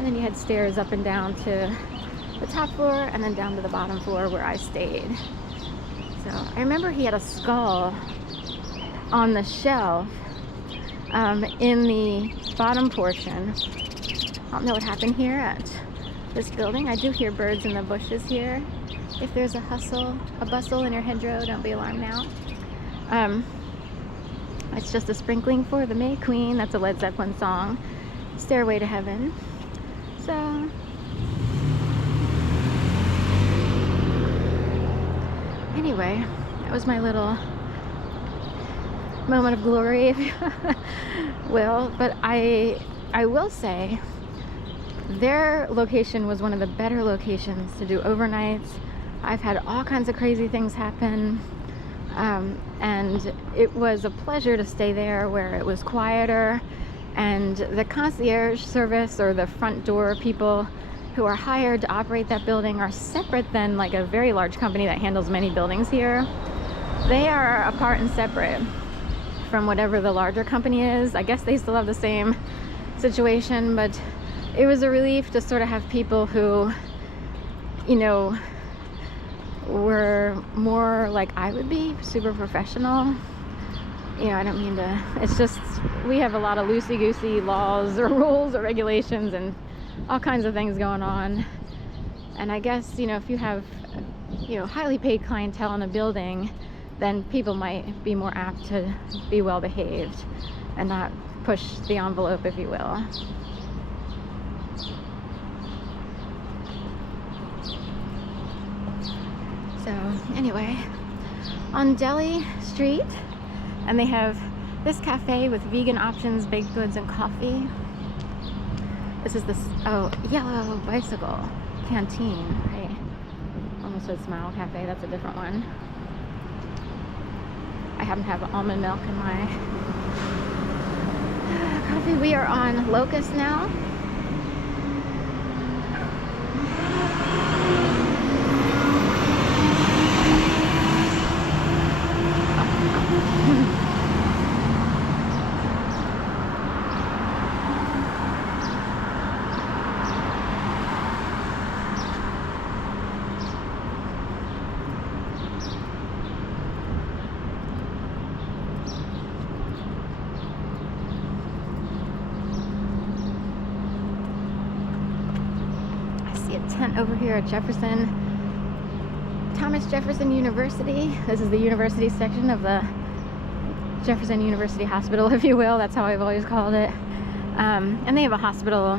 And then you had stairs up and down to the top floor and then down to the bottom floor where I stayed. So I remember he had a skull on the shelf in the bottom portion. I don't know what happened here at this building. I do hear birds in the bushes here. If there's a bustle in your hedgerow, don't be alarmed now. It's just a sprinkling for the May Queen. That's a Led Zeppelin song, Stairway to Heaven. So anyway, that was my little moment of glory, if you will. But I will say their location was one of the better locations to do overnights. I've had all kinds of crazy things happen, and it was a pleasure to stay there where it was quieter, and the concierge service or the front door people who are hired to operate that building are separate than like a very large company that handles many buildings here. They are apart and separate from whatever the larger company is. I guess they still have the same situation, but it was a relief to sort of have people who, you know, were more like I would be, super professional. You know, I don't mean to, it's just, we have a lot of loosey-goosey laws or rules or regulations and all kinds of things going on. And I guess, you know, if you have, you know, highly paid clientele in a building, then people might be more apt to be well behaved and not push the envelope, if you will. So anyway, on Delhi Street, and they have this cafe with vegan options, baked goods, and coffee. This is Yellow Bicycle Canteen. I almost said Smile Cafe, that's a different one. I happen to have almond milk in my coffee. We are on Locust now. Over here at Thomas Jefferson University. This is the university section of the Jefferson University Hospital, if you will. That's how I've always called it. And they have a hospital,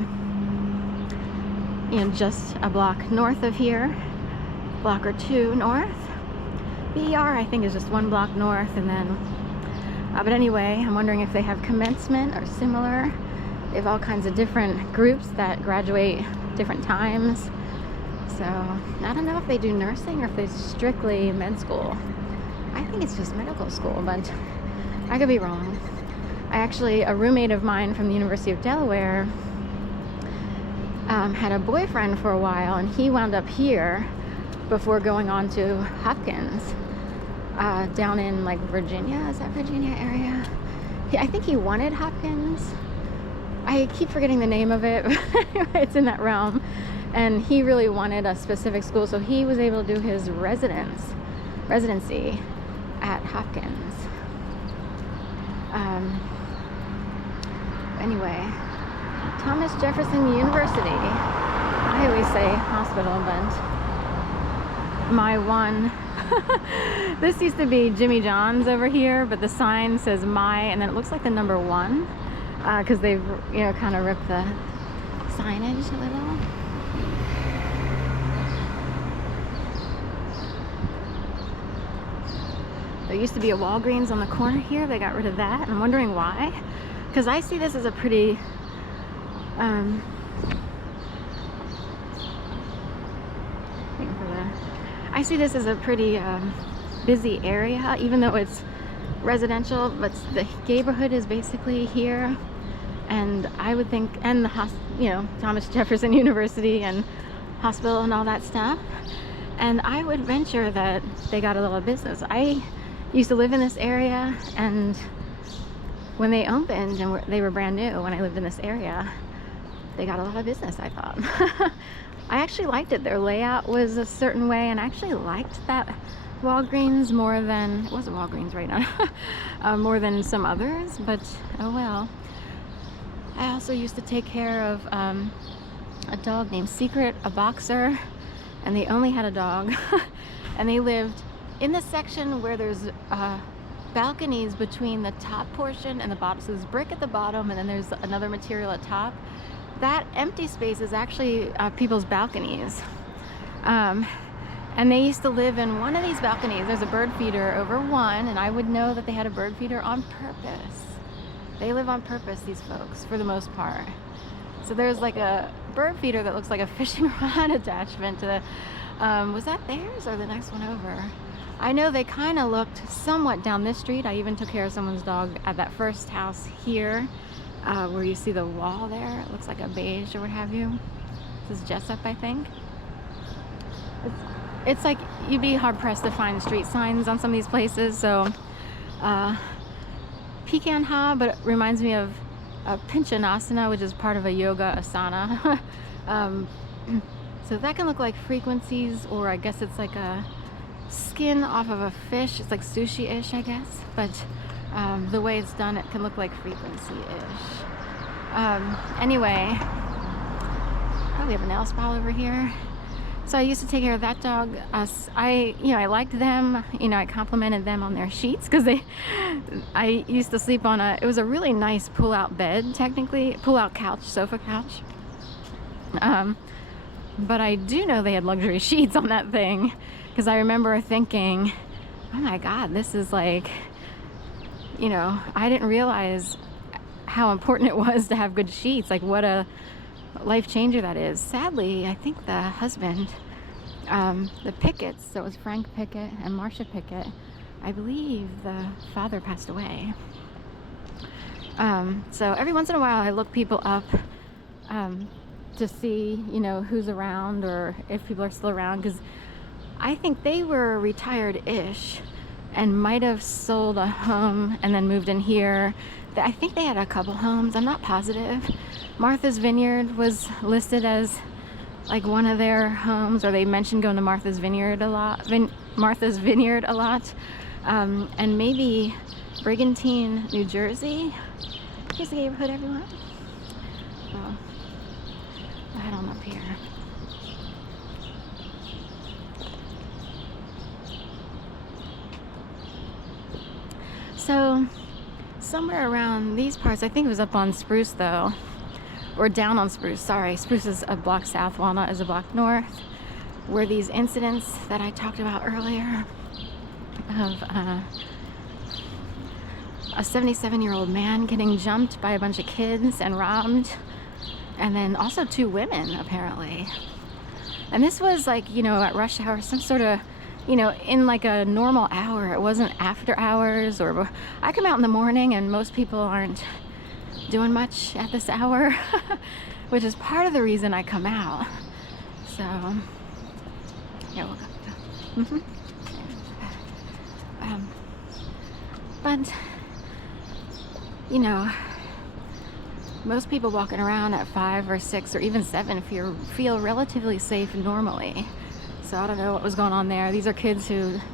you know, just a block north of here, block or two north. The ER, I think, is just one block north, and then but anyway, I'm wondering if they have commencement or similar. They have all kinds of different groups that graduate different times. So I don't know if they do nursing or if they strictly med school. I think it's just medical school, but I could be wrong. A roommate of mine from the University of Delaware had a boyfriend for a while, and he wound up here before going on to Hopkins down in like Virginia. Is that Virginia area? I think he wanted Hopkins. I keep forgetting the name of it. It's in that realm. And he really wanted a specific school, so he was able to do his residency at Hopkins. Anyway, Thomas Jefferson University. I always say hospital, but my one. This used to be Jimmy John's over here, but the sign says my, and then it looks like the number 1, because they've, you know, kind of ripped the signage a little. There used to be a Walgreens on the corner here. They got rid of that. I'm wondering why. Because I see this as a pretty I see this as a pretty busy area, even though it's residential, but the neighborhood is basically here. And I would think, and the you know, Thomas Jefferson University and hospital and all that stuff. And I would venture that they got a little business. I used to live in this area, and when they opened and they were brand new, when I lived in this area, they got a lot of business, I thought. I actually liked it. Their layout was a certain way, and I actually liked that Walgreens more than, it wasn't Walgreens right now, more than some others, but oh well. I also used to take care of a dog named Secret, a boxer, and they only had a dog. And they lived in the section where there's balconies between the top portion and the bottom. So there's brick at the bottom, and then there's another material at top. That empty space is actually people's balconies. And they used to live in one of these balconies. There's a bird feeder over one, and I would know that they had a bird feeder on purpose. They live on purpose, these folks, for the most part. So there's like a bird feeder that looks like a fishing rod attachment to the, was that theirs or the next one over? I know they kind of looked somewhat down this street. I even took care of someone's dog at that first house here, where you see the wall there. It looks like a beige or what have you. This is Jessup, I think. It's like you'd be hard pressed to find street signs on some of these places. So Pecan Ha, but it reminds me of Pinchanasana, which is part of a yoga asana. So that can look like frequencies, or I guess it's like a skin off of a fish. It's like sushi-ish, I guess, but the way it's done, it can look like frequency-ish. Anyway, probably have a nail spa over here. So I used to take care of that dog. I liked them. I complimented them on their sheets, because I used to sleep on it was a really nice pull-out bed, technically, pull-out couch, sofa couch. But I do know they had luxury sheets on that thing, because I remember thinking, oh my God, this is like, I didn't realize how important it was to have good sheets. Like, what a life changer that is. Sadly, I think the husband, the Picketts, so it was Frank Pickett and Marcia Pickett, I believe the father passed away. So every once in a while I look people up to see, who's around or if people are still around, because I think they were retired-ish and might have sold a home and then moved in here. I think they had a couple homes. I'm not positive. Martha's Vineyard was listed as like one of their homes, or they mentioned going to Martha's Vineyard a lot. And maybe Brigantine, New Jersey. Here's the neighborhood, everyone. Well, I'll head on up here. So somewhere around these parts, I think it was up on Spruce though, or down on Spruce, sorry. Spruce is a block south, Walnut is a block north, were these incidents that I talked about earlier of a 77-year-old man getting jumped by a bunch of kids and robbed, and then also 2 women apparently. And this was like, at rush hour, some sort of, in like a normal hour. It wasn't after hours, or I come out in the morning and most people aren't doing much at this hour, which is part of the reason I come out. So, yeah, we'll go. But, most people walking around at 5 or 6 or even 7 feel relatively safe normally. So I don't know what was going on there. These are kids who